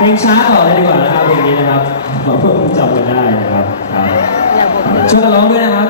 เพลงช้าต่อเลยดีกว่านะครับเพลงนี้นะครับขอเพื่อจับกันได้นะครับครับช่วยกันร้องด้วยนะครับ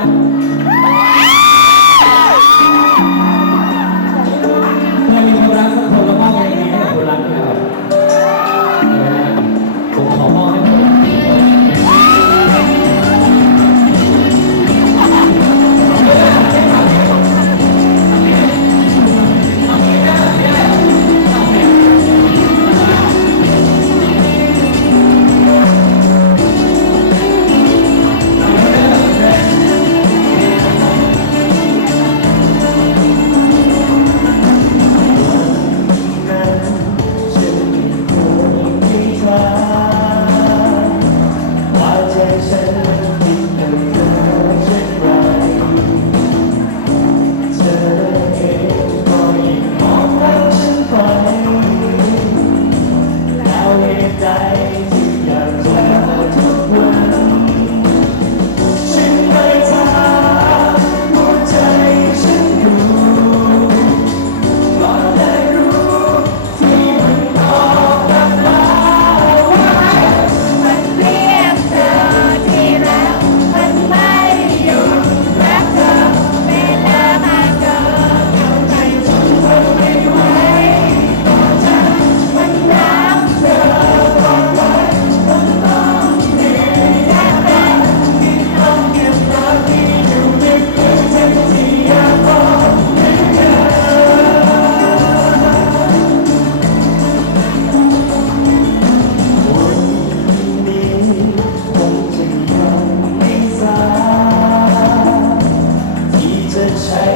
day.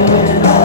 你知道。